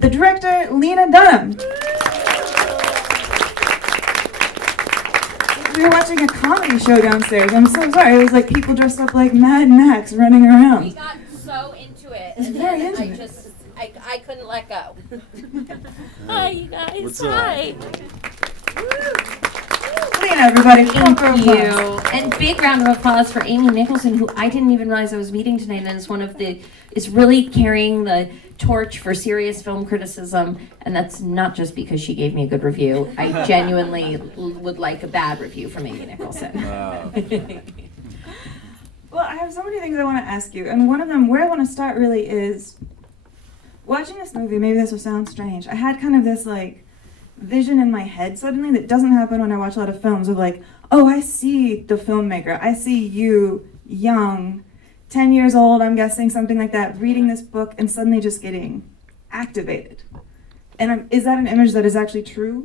the director, Lena Dunham. We were watching a comedy show downstairs. I'm so sorry. It was like people dressed up like Mad Max running around. We got so into it. It's and very then intimate. I couldn't let go. Hi, you guys. What's Hi. Lena, everybody. Thank you. And big round of applause for Amy Nicholson, who I didn't even realize I was meeting tonight, and is really carrying the torch for serious film criticism. And that's not just because she gave me a good review. I genuinely would like a bad review from Amy Nicholson. Well, I have so many things I want to ask you, and one of them, where I want to start really is, watching this movie, maybe this will sound strange, I had kind of this like vision in my head suddenly that doesn't happen when I watch a lot of films of like, oh, I see the filmmaker, I see you, young, 10 years old, I'm guessing, something like that, reading this book and suddenly just getting activated. And is that an image that is actually true?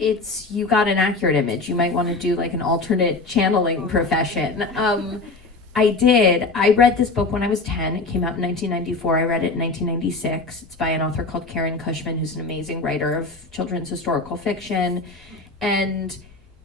You got an accurate image. You might want to do like an alternate channeling profession. I did. I read this book when I was 10. It came out in 1994. I read it in 1996. It's by an author called Karen Cushman, who's an amazing writer of children's historical fiction. And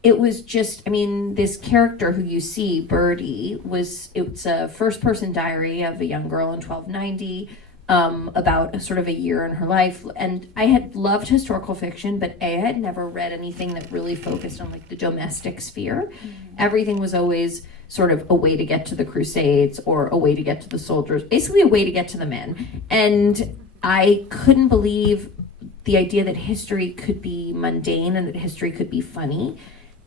it was just, this character who you see, Birdy, it's a first-person diary of a young girl in 1290, about a sort of a year in her life. And I had loved historical fiction, but I had never read anything that really focused on like the domestic sphere. Mm-hmm. Everything was always sort of a way to get to the Crusades or a way to get to the soldiers, basically a way to get to the men. And I couldn't believe the idea that history could be mundane and that history could be funny.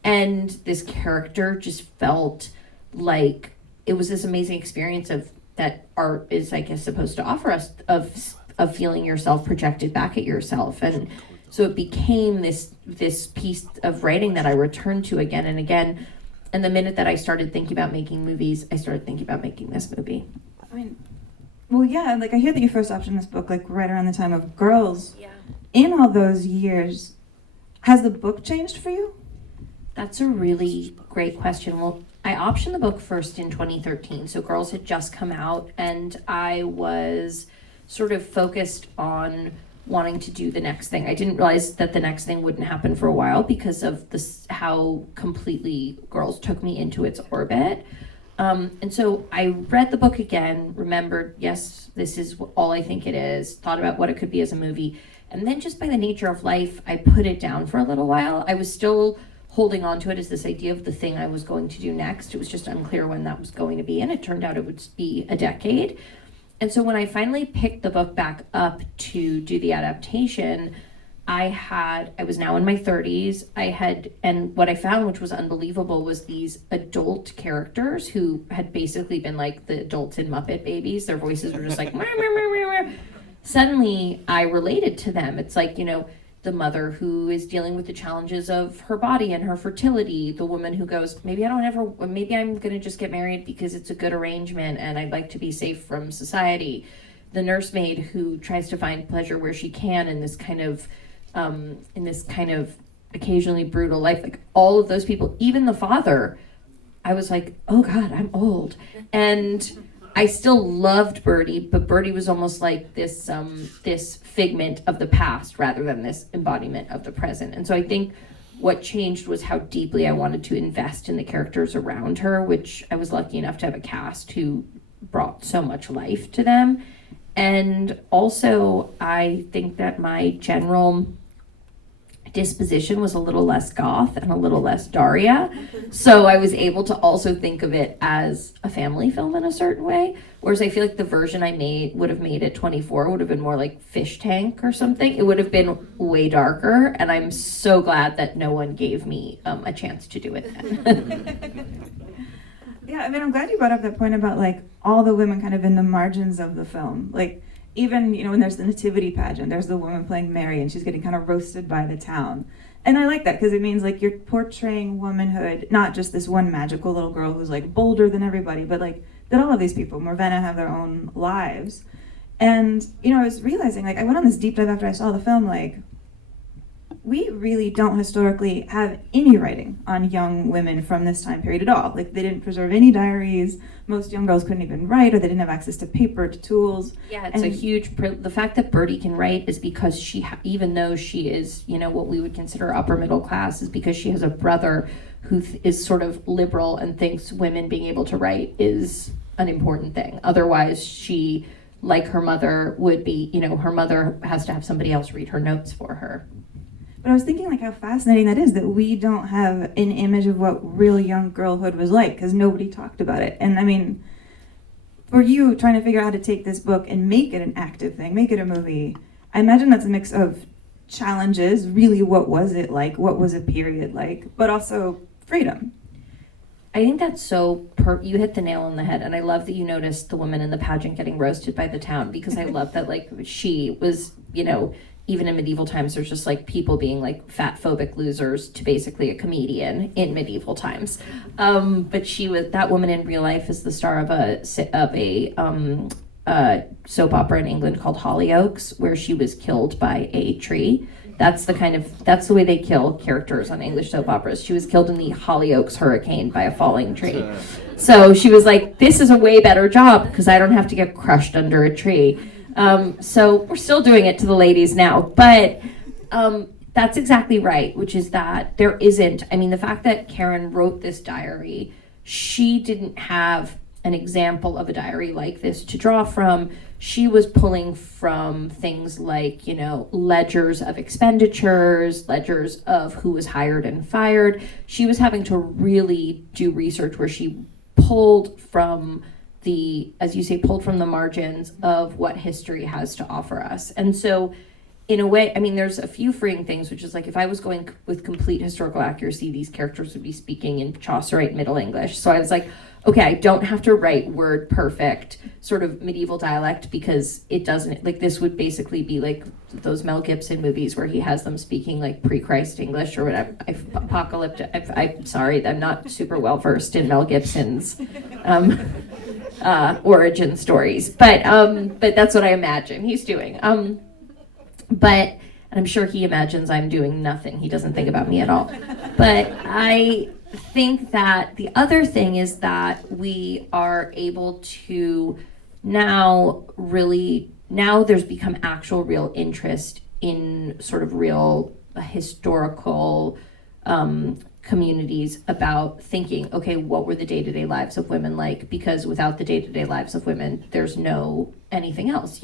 And this character just felt like it was this amazing experience that art is, I guess, supposed to offer us of feeling yourself projected back at yourself. And so it became this piece of writing that I returned to again and again. And the minute that I started thinking about making movies, I started thinking about making this movie. Well, yeah, like I hear that you first optioned this book like right around the time of Girls. Yeah. In all those years, has the book changed for you? That's a really great question. Well, I optioned the book first in 2013, so Girls had just come out, and I was sort of focused on wanting to do the next thing. I didn't realize that the next thing wouldn't happen for a while because of how completely Girls took me into its orbit. And so I read the book again, remembered, yes, this is all I think it is, thought about what it could be as a movie, and then just by the nature of life, I put it down for a little while. I was still holding on to it as this idea of the thing I was going to do next. It was just unclear when that was going to be, and it turned out it would be a decade. And so when I finally picked the book back up to do the adaptation, I was now in my 30s. And what I found, which was unbelievable, was these adult characters who had basically been like the adults in Muppet Babies. Their voices were just like, meh, meh, meh, meh, meh. Suddenly I related to them. It's like, the mother who is dealing with the challenges of her body and her fertility, the woman who goes, maybe I'm going to just get married because it's a good arrangement and I'd like to be safe from society. The nursemaid who tries to find pleasure where she can in this kind of occasionally brutal life. Like all of those people, even the father, I was like, oh God, I'm old. And I still loved Birdy, but Birdy was almost like this figment of the past rather than this embodiment of the present. And so I think what changed was how deeply I wanted to invest in the characters around her, which I was lucky enough to have a cast who brought so much life to them. And also, I think that my general disposition was a little less goth and a little less Daria. So I was able to also think of it as a family film in a certain way. Whereas I feel like the version I would have made at 24 would have been more like Fish Tank or something. It would have been way darker. And I'm so glad that no one gave me a chance to do it then. Yeah, I'm glad you brought up that point about like all the women kind of in the margins of the film. Like even, when there's the nativity pageant, there's the woman playing Mary and she's getting kind of roasted by the town. And I like that because it means like you're portraying womanhood, not just this one magical little girl who's like bolder than everybody, but like that all of these people, Morvenna, have their own lives. And, I was realizing, like I went on this deep dive after I saw the film, like we really don't historically have any writing on young women from this time period at all. Like, they didn't preserve any diaries. Most young girls couldn't even write, or they didn't have access to paper, to tools. Yeah, it's a huge. The fact that Birdy can write is because she, even though she is, what we would consider upper middle class, is because she has a brother who is sort of liberal and thinks women being able to write is an important thing. Otherwise, she, like her mother, would be, her mother has to have somebody else read her notes for her. But I was thinking, like, how fascinating that is, that we don't have an image of what real young girlhood was like, because nobody talked about it. And I mean, for you trying to figure out how to take this book and make it an active thing, make it a movie, I imagine that's a mix of challenges, really what was it like, what was a period like, but also freedom. I think that's so you hit the nail on the head, and I love that you noticed the woman in the pageant getting roasted by the town, because I love that, like, she was, even in medieval times, there's just like people being like fat phobic losers to basically a comedian in medieval times. But that woman in real life is the star of a soap opera in England called Hollyoaks, where she was killed by a tree. That's the way they kill characters on English soap operas. She was killed in the Hollyoaks hurricane by a falling tree. So she was like, this is a way better job because I don't have to get crushed under a tree. So we're still doing it to the ladies now, but that's exactly right, which is that there isn't, the fact that Karen wrote this diary, she didn't have an example of a diary like this to draw from. She was pulling from things like, ledgers of expenditures, ledgers of who was hired and fired. She was having to really do research where she pulled from pulled from the margins of what history has to offer us. And so, in a way, there's a few freeing things, which is like, if I was going with complete historical accuracy, these characters would be speaking in Chaucerite Middle English. So I was like, okay, I don't have to write word perfect sort of medieval dialect, because it doesn't, like, this would basically be like those Mel Gibson movies where he has them speaking like pre-Christ English or whatever. I'm sorry, I'm not super well versed in Mel Gibson's origin stories, but that's what I imagine he's doing. But I'm sure he imagines I'm doing nothing. He doesn't think about me at all. But I think that the other thing is that we are able to now there's become actual real interest in sort of real historical communities about thinking, okay, what were the day-to-day lives of women like? Because without the day-to-day lives of women, there's no anything else.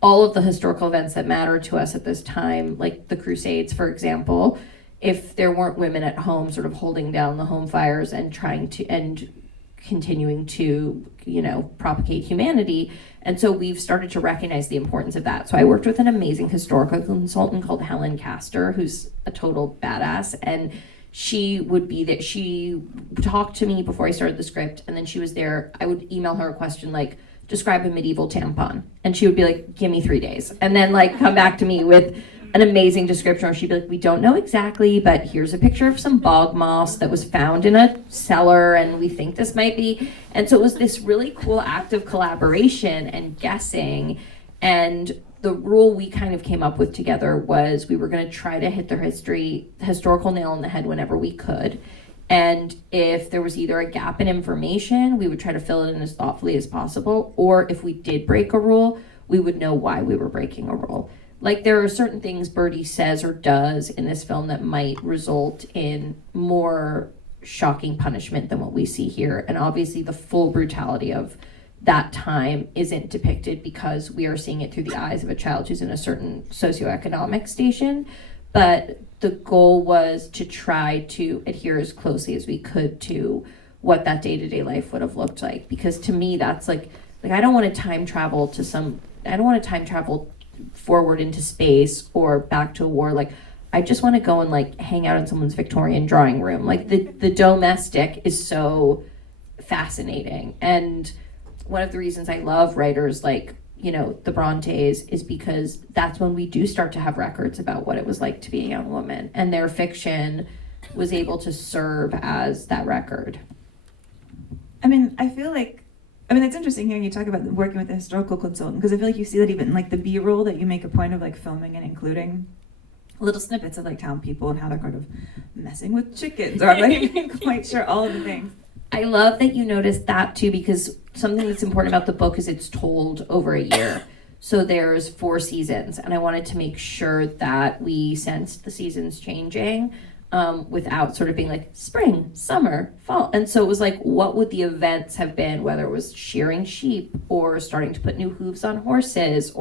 All of the historical events that matter to us at this time, like the Crusades, for example, if there weren't women at home sort of holding down the home fires and continuing to, propagate humanity. And so we've started to recognize the importance of that. So I worked with an amazing historical consultant called Helen Castor, who's a total badass. And she would be there. She talked to me before I started the script, and then she was there. I would email her a question like, describe a medieval tampon. And she would be like, give me 3 days. And then like come back to me with an amazing description, or she'd be like, we don't know exactly, but here's a picture of some bog moss that was found in a cellar, and we think this might be. And so it was this really cool act of collaboration and guessing. And the rule we kind of came up with together was we were going to try to hit the historical nail on the head whenever we could. And if there was either a gap in information, we would try to fill it in as thoughtfully as possible. Or if we did break a rule, we would know why we were breaking a rule. Like, there are certain things Birdy says or does in this film that might result in more shocking punishment than what we see here. And obviously the full brutality of that time isn't depicted because we are seeing it through the eyes of a child who's in a certain socioeconomic station. But the goal was to try to adhere as closely as we could to what that day-to-day life would have looked like. Because to me, that's like I don't want to time travel forward into space or back to a war. Like, I just want to go and like hang out in someone's Victorian drawing room. Like, the domestic is so fascinating. And one of the reasons I love writers like, the Brontes is because that's when we do start to have records about what it was like to be a young woman, and their fiction was able to serve as that record. I feel like, it's interesting hearing you talk about working with a historical consultant, because I feel like you see that even in like the B-roll that you make a point of like filming and including little snippets of like town people and how they're kind of messing with chickens, or I'm not even quite sure all of the things. I love that you noticed that too, because something that's important about the book is it's told over a year. So there's 4 seasons, and I wanted to make sure that we sensed the seasons changing without sort of being like spring, summer, fall. And so it was like, what would the events have been, whether it was shearing sheep or starting to put new hooves on horses,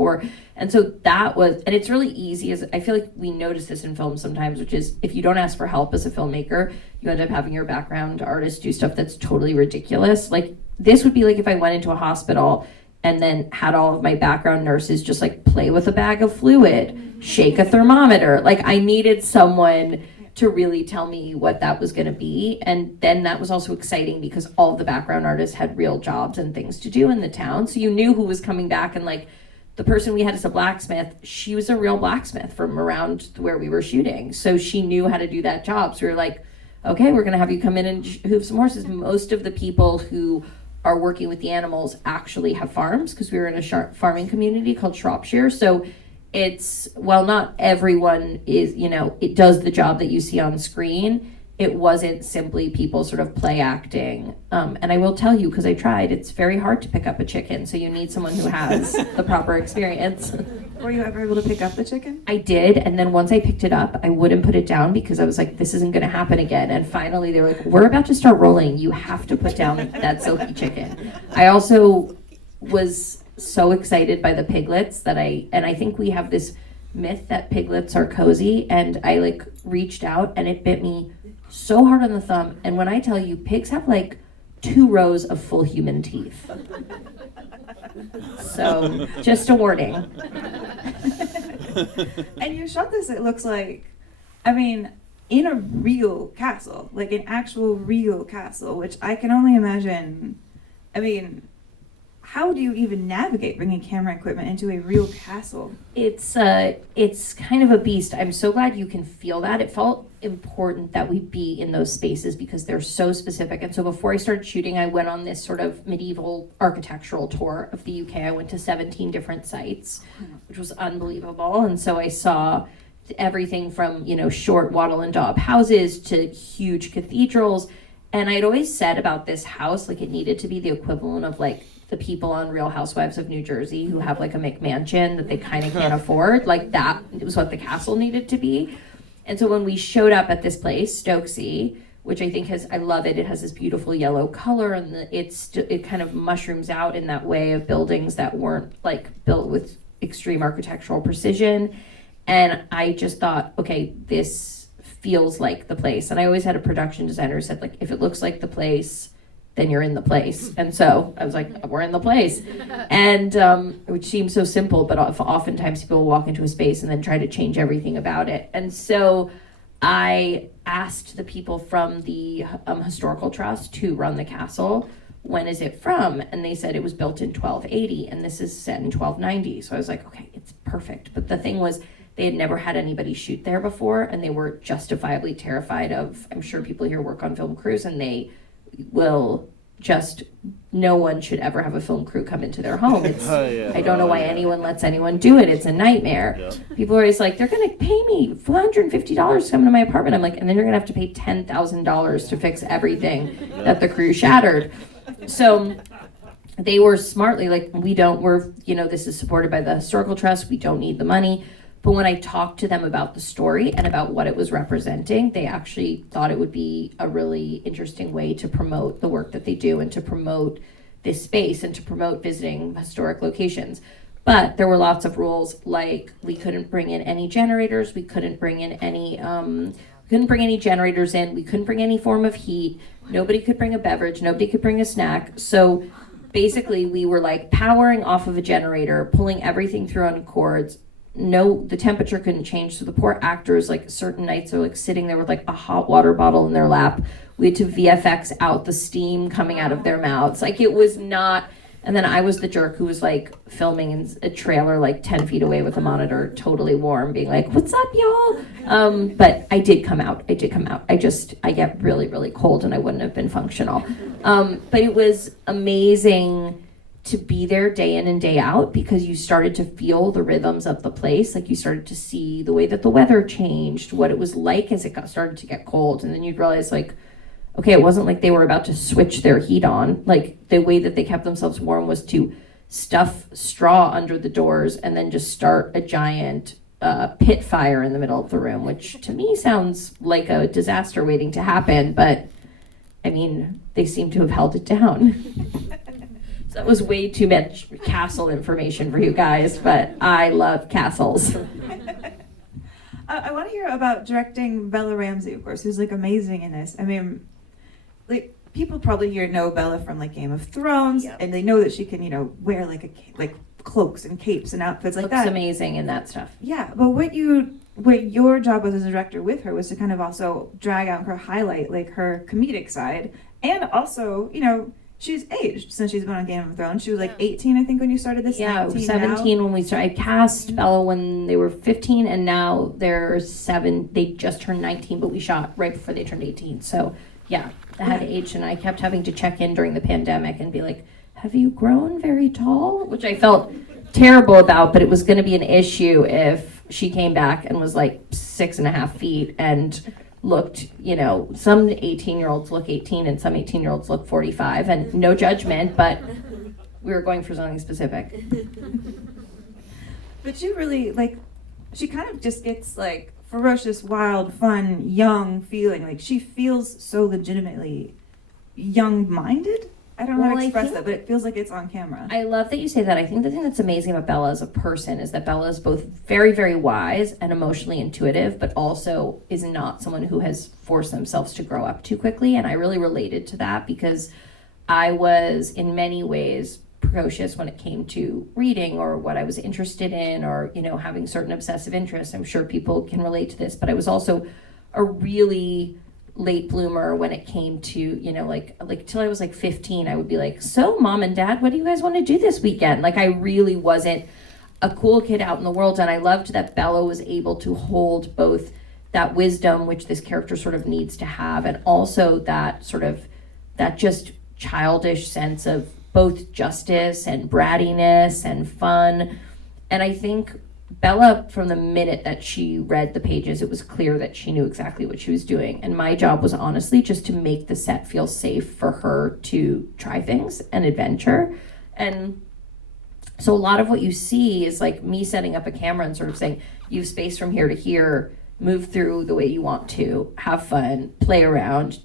and so that was, and it's really easy, as I feel like we notice this in film sometimes, which is if you don't ask for help as a filmmaker, you end up having your background artist do stuff that's totally ridiculous. Like this would be like if I went into a hospital and then had all of my background nurses just like play with a bag of fluid, shake a thermometer. Like I needed someone to really tell me what that was going to be. And then that was also exciting because all of the background artists had real jobs and things to do in the town. So you knew who was coming back, and like the person we had as a blacksmith, she was a real blacksmith from around where we were shooting. So she knew how to do that job. So we were like, okay, we're going to have you come in and hoof some horses. Most of the people who are working with the animals actually have farms, because we were in a farming community called Shropshire. So it's, while not everyone is, it does the job that you see on screen, it wasn't simply people sort of play acting. And I will tell you, because I tried, it's very hard to pick up a chicken. So you need someone who has the proper experience. Were you ever able to pick up the chicken? I did, and then once I picked it up, I wouldn't put it down because I was like, this isn't going to happen again. And finally, they were like, we're about to start rolling. You have to put down that silky chicken. I also was so excited by the piglets that I think we have this myth that piglets are cozy, and I like reached out and it bit me so hard on the thumb. And when I tell you, pigs have like 2 rows of full human teeth. So just a warning. And you shot this, it looks like, I mean, in a real castle, like an actual real castle, which I can only imagine. I mean, how do you even navigate bringing camera equipment into a real castle? It's kind of a beast. I'm so glad you can feel that. It felt important that we be in those spaces because they're so specific. And so before I started shooting, I went on this sort of medieval architectural tour of the UK. I went to 17 different sites, which was unbelievable. And so I saw everything from, short wattle and daub houses to huge cathedrals. And I'd always said about this house, like it needed to be the equivalent of like the people on Real Housewives of New Jersey who have like a McMansion that they kind of can't afford. Like that was what the castle needed to be. And so when we showed up at this place, Stokesay, which I think I love it. It has this beautiful yellow color, and it kind of mushrooms out in that way of buildings that weren't like built with extreme architectural precision. And I just thought, okay, this feels like the place. And I always had a production designer who said, like, if it looks like the place, then you're in the place. And so I was like, we're in the place. And which seems so simple, but oftentimes people walk into a space and then try to change everything about it. And so I asked the people from the historical trust who run the castle, when is it from? And they said it was built in 1280 and this is set in 1290. So I was like, okay, it's perfect. But the thing was, they had never had anybody shoot there before, and they were justifiably terrified of, I'm sure people here work on film crews, and they will just, no one should ever have a film crew come into their home. It's, I don't know why anyone lets anyone do it. It's a nightmare. Yeah. People are always like, they're going to pay me $450 to come into my apartment. I'm like, and then you're going to have to pay $10,000 to fix everything that the crew shattered. So they were smartly like, this is supported by the historical trust. We don't need the money. But when I talked to them about the story and about what it was representing, they actually thought it would be a really interesting way to promote the work that they do and to promote this space and to promote visiting historic locations. But there were lots of rules, like we couldn't bring in any generators, we couldn't bring in any generators in, we couldn't bring any form of heat, nobody could bring a beverage, nobody could bring a snack. So basically we were like powering off of a generator, pulling everything through on cords. No, the temperature couldn't change, so the poor actors, like certain nights, are like sitting there with like a hot water bottle in their lap. We had to VFX out the steam coming out of their mouths. Like it was not. And then I was the jerk who was like filming in a trailer like 10 feet away with a monitor, totally warm, being like, "What's up, y'all?" But I did come out. I get really, really cold, and I wouldn't have been functional. But it was amazing to be there day in and day out, because you started to feel the rhythms of the place. Like you started to see the way that the weather changed, what it was like as it started to get cold. And then you'd realize, like, okay, it wasn't like they were about to switch their heat on. Like the way that they kept themselves warm was to stuff straw under the doors and then just start a giant pit fire in the middle of the room, which to me sounds like a disaster waiting to happen. But I mean, they seem to have held it down. So that was way too much castle information for you guys, but I love castles. I want to hear about directing Bella Ramsey, of course, who's like amazing in this. I mean, like people probably here know Bella from like Game of Thrones, and they know that she can, wear like cloaks and capes and outfits like Looks that. amazing in that stuff. Yeah, but what your job was as a director with her was to kind of also drag out her highlight, like her comedic side, and also, she's aged since she's been on Game of Thrones. She was like 18, I think, when you started this. Yeah, 19 17 now. when we started. I cast Bella when they were 15, and now they're 7. They just turned 19, but we shot right before they turned 18. So, yeah, I had aged, and I kept having to check in during the pandemic and be like, have you grown very tall? Which I felt terrible about, but it was going to be an issue if she came back and was like 6.5 feet and looked, some 18-year-olds look 18 and some 18-year-olds look 45, and no judgment, but we were going for something specific. But you really, she kind of just gets like ferocious, wild, fun, young feeling. Like she feels so legitimately young-minded. I don't know how to express that, but it feels like it's on camera. I love that you say that. I think the thing that's amazing about Bella as a person is that Bella is both very, very wise and emotionally intuitive, but also is not someone who has forced themselves to grow up too quickly. And I really related to that because I was in many ways precocious when it came to reading or what I was interested in or, having certain obsessive interests. I'm sure people can relate to this, but I was also a really late bloomer when it came to, like till I was like 15, I would be like, so Mom and Dad, what do you guys want to do this weekend? Like I really wasn't a cool kid out in the world. And I loved that Bella was able to hold both that wisdom, which this character sort of needs to have, and also that just childish sense of both justice and brattiness and fun. And I think Bella, from the minute that she read the pages, it was clear that she knew exactly what she was doing. And my job was honestly just to make the set feel safe for her to try things and adventure. And so a lot of what you see is like me setting up a camera and sort of saying, you have space from here to here, move through the way you want to, have fun, play around,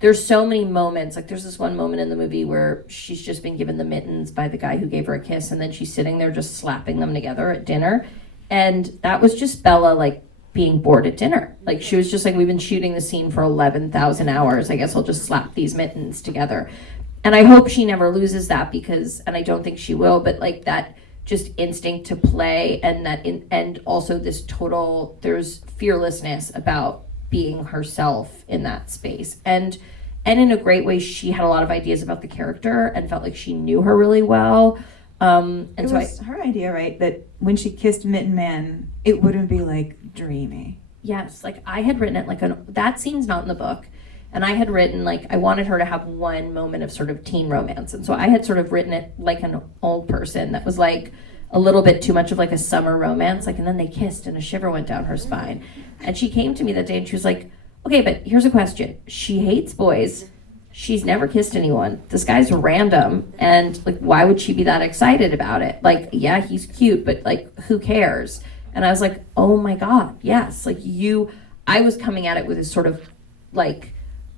there's so many moments. Like there's this one moment in the movie where she's just been given the mittens by the guy who gave her a kiss, and then she's sitting there just slapping them together at dinner. And that was just Bella like being bored at dinner. Like she was just like, we've been shooting the scene for 11,000 hours. I guess I'll just slap these mittens together. And I hope she never loses that and I don't think she will, but like that just instinct to play and also there's fearlessness about being herself in that space. And in a great way, she had a lot of ideas about the character and felt like she knew her really well. It was her idea, right? That when she kissed Mitten Man, it wouldn't be like dreamy. Yes, like I had written it that scene's not in the book. And I had written I wanted her to have one moment of sort of teen romance. And so I had sort of written it like an old person that was like a little bit too much of like a summer romance. And then they kissed and a shiver went down her spine. And she came to me that day and she was like, okay, but here's a question. She hates boys. She's never kissed anyone. This guy's random. And why would she be that excited about it? Yeah, he's cute, but who cares? And I was like, oh my God, yes. I was coming at it with this sort of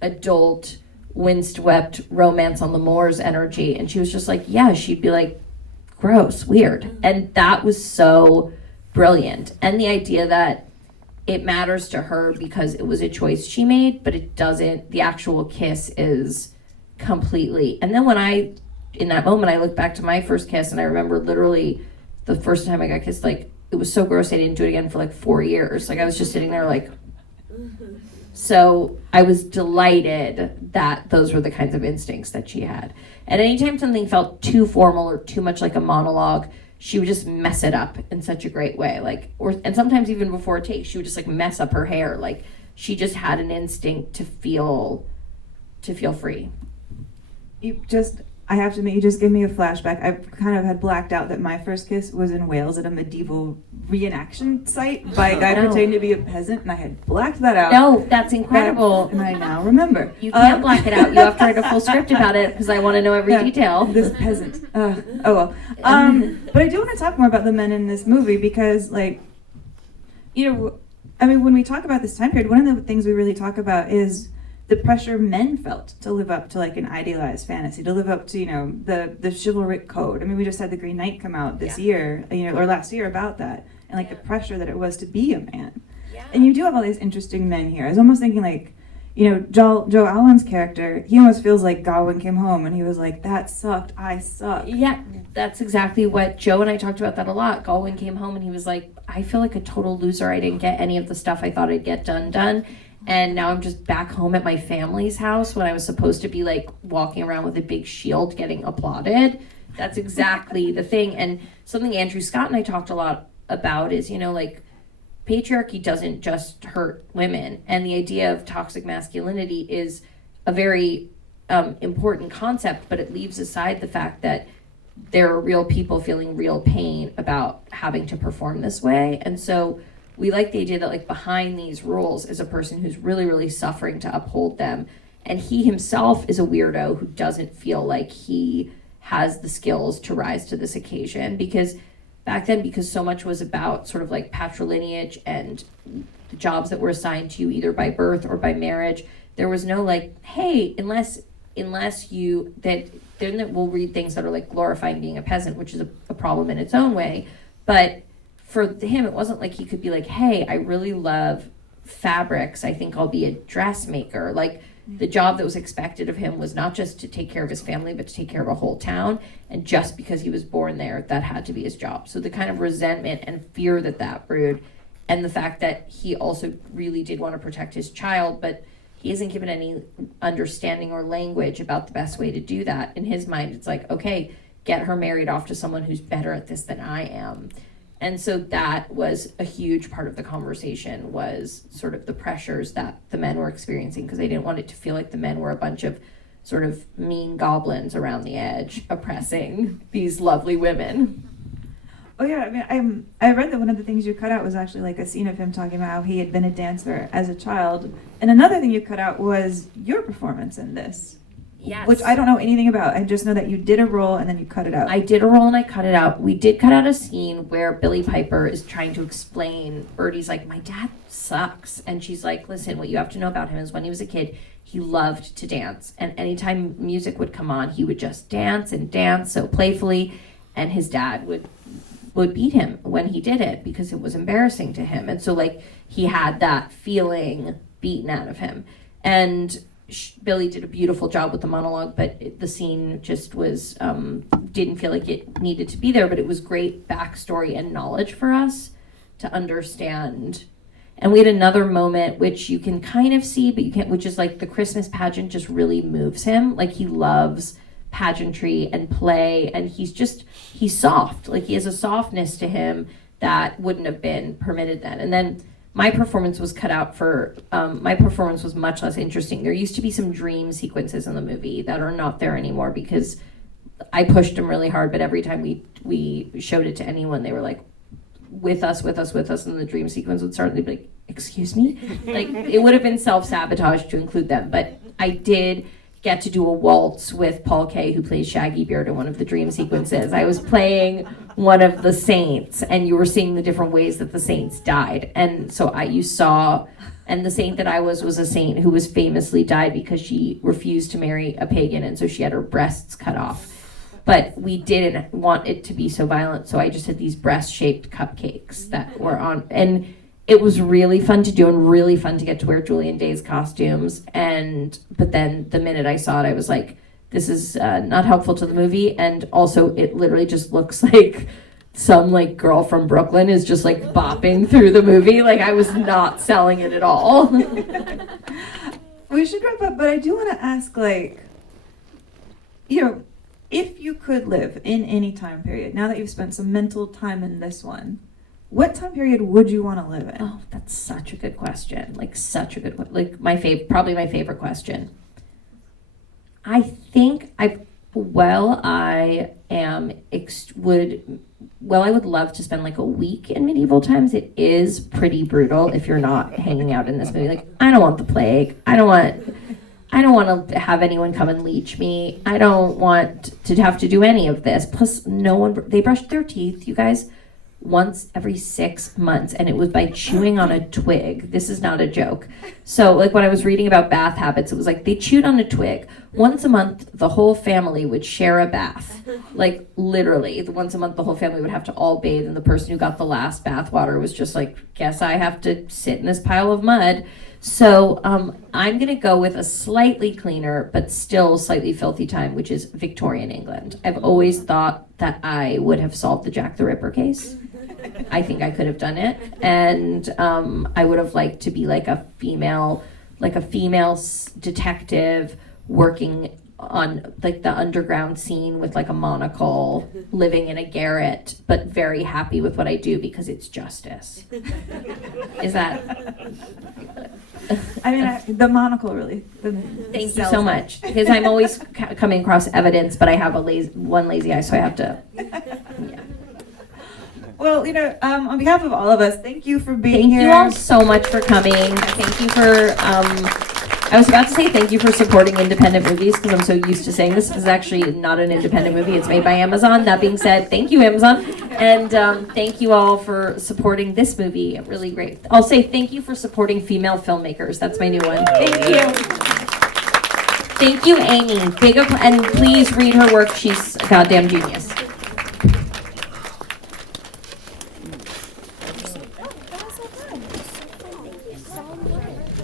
adult, windswept romance on the moors energy. And she was just yeah, she'd be like, gross, weird. And that was so brilliant. And the idea that it matters to her because it was a choice she made, but it doesn't, the actual kiss is completely. And then in that moment, I look back to my first kiss and I remember literally the first time I got kissed, it was so gross I didn't do it again for 4 years. I was just sitting there so I was delighted that those were the kinds of instincts that she had. And anytime something felt too formal or too much like a monologue, she would just mess it up in such a great way. And sometimes even before a take, she would just mess up her hair. She just had an instinct to feel free. You just I have to admit, you just gave me a flashback. I kind of had blacked out that my first kiss was in Wales at a medieval reenaction site by a guy pretending to be a peasant, and I had blacked that out. No, that's incredible. And I now remember. You can't black it out. You have to write a full script about it because I want to know every detail. This peasant. Oh well. But I do want to talk more about the men in this movie because, like, you know, I mean, when we talk about this time period, one of the things we really talk about is the pressure men felt to live up to like an idealized fantasy, to live up to, you know, the chivalric code. I mean, we just had The Green Knight come out this year, you know, or last year about that, and like the pressure that it was to be a man. Yeah. And you do have all these interesting men here. I was almost thinking like, you know, Joe Alwyn's character, he almost feels like Gawain came home and he was like, that sucked, I suck. Yeah, that's exactly what Joe and I talked about that a lot. Galwin came home and he was like, I feel like a total loser. I didn't get any of the stuff I thought I'd get done. And now I'm just back home at my family's house when I was supposed to be like walking around with a big shield getting applauded. That's exactly the thing. And something Andrew Scott and I talked a lot about is, you know, like patriarchy doesn't just hurt women. And the idea of toxic masculinity is a very important concept, but it leaves aside the fact that there are real people feeling real pain about having to perform this way. And so we like the idea that like behind these rules is a person who's really, really suffering to uphold them. And he himself is a weirdo who doesn't feel like he has the skills to rise to this occasion. Because back then, because so much was about sort of like patrilineage and the jobs that were assigned to you either by birth or by marriage, there was no like, hey, unless you, that then we'll read things that are like glorifying being a peasant, which is a problem in its own way. But for him, it wasn't like he could be like, hey, I really love fabrics. I think I'll be a dressmaker. Like the job that was expected of him was not just to take care of his family, but to take care of a whole town. And just because he was born there, that had to be his job. So the kind of resentment and fear that brewed, and the fact that he also really did want to protect his child, but he isn't given any understanding or language about the best way to do that. In his mind, it's like, okay, get her married off to someone who's better at this than I am. And so that was a huge part of the conversation, was sort of the pressures that the men were experiencing, because they didn't want it to feel like the men were a bunch of sort of mean goblins around the edge oppressing these lovely women. Oh yeah, I mean, I read that one of the things you cut out was actually like a scene of him talking about how he had been a dancer as a child. And another thing you cut out was your performance in this. Yes. Which I don't know anything about. I just know that you did a role and then you cut it out. I did a role and I cut it out. We did cut out a scene where Billie Piper is trying to explain, Birdy's like, my dad sucks. And she's like, listen, what you have to know about him is when he was a kid, he loved to dance. And anytime music would come on, he would just dance and dance so playfully. And his dad would beat him when he did it because it was embarrassing to him. And so like he had that feeling beaten out of him. And Billie did a beautiful job with the monologue, but the scene just was, didn't feel like it needed to be there, but it was great backstory and knowledge for us to understand. And we had another moment, which you can kind of see, but you can't, which is like the Christmas pageant just really moves him. Like he loves pageantry and play, and he's soft. Like he has a softness to him that wouldn't have been permitted then. And then my performance was cut out for, my performance was much less interesting. There used to be some dream sequences in the movie that are not there anymore because I pushed them really hard, but every time we showed it to anyone, they were like, with us, and the dream sequence would start and they'd be like, excuse me? Like, it would have been self-sabotage to include them, but I did get to do a waltz with Paul Kaye, who plays Shaggy Beard in one of the dream sequences. I was playing one of the saints, and you were seeing the different ways that the saints died. And so you saw, and the saint that I was a saint who was famously died because she refused to marry a pagan, and so she had her breasts cut off. But we didn't want it to be so violent, so I just had these breast-shaped cupcakes that were on, and it was really fun to do and really fun to get to wear Julian Day's costumes. But then the minute I saw it, I was like, this is not helpful to the movie. And also it literally just looks like some like girl from Brooklyn is just like bopping through the movie. Like I was not selling it at all. We should wrap up, but I do want to ask, like, you know, if you could live in any time period, now that you've spent some mental time in this one, what time period would you want to live in? Oh, that's such a good question. Like such a good, like probably my favorite question. I think Well, I would love to spend like a week in medieval times. It is pretty brutal if you're not hanging out in this movie. Like, I don't want the plague. I don't want to have anyone come and leech me. I don't want to have to do any of this. Plus, they brushed their teeth, you guys, once every 6 months, and it was by chewing on a twig. This is not a joke. So, like, when I was reading about bath habits, it was like they chewed on a twig. Once a month, the whole family would share a bath. Like, literally, once a month, the whole family would have to all bathe, and the person who got the last bath water was just like, guess I have to sit in this pile of mud. So I'm going to go with a slightly cleaner, but still slightly filthy time, which is Victorian England. I've always thought that I would have solved the Jack the Ripper case. I think I could have done it. And I would have liked to be like a female detective working on like the underground scene with like a monocle, living in a garret, but very happy with what I do because it's justice. Is that... I mean, the monocle really. Thank you so much, because I'm always coming across evidence, but I have one lazy eye, so I have to. Yeah. Well, on behalf of all of us, thank you for being here. Thank you all so much for coming. Thank you for. I was about to say thank you for supporting independent movies because I'm so used to saying this. This is actually not an independent movie. It's made by Amazon. That being said, thank you, Amazon. And thank you all for supporting this movie. Really great. I'll say thank you for supporting female filmmakers. That's my new one. Thank you. Thank you, Amy. And please read her work. She's a goddamn genius.